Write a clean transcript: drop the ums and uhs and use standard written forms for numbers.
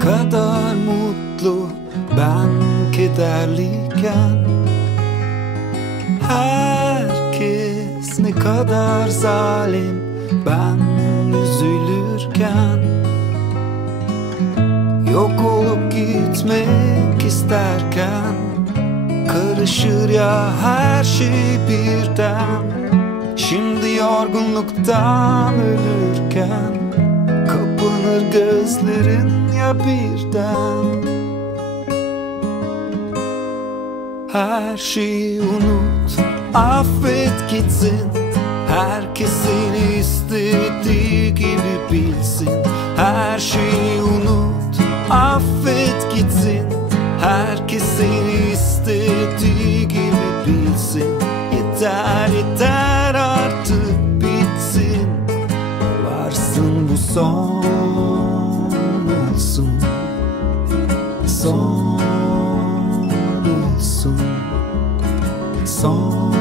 kadar mutlu ben kederliyken, herkes ne kadar zalim ben üzülürken, yok olup gitmek isterken, karışır ya her şey birden. Şimdi yorgunluktan ölürken, kapanır gözlerin ya birden. Her şeyi unut, affet gitsin. Herkes seni istediği gibi bilsin. Her şeyi unut, affet gitsin. Herkes seni istediği gibi bilsin. Yeter yeter artık bitsin. Varsın bu son olsun, son olsun, son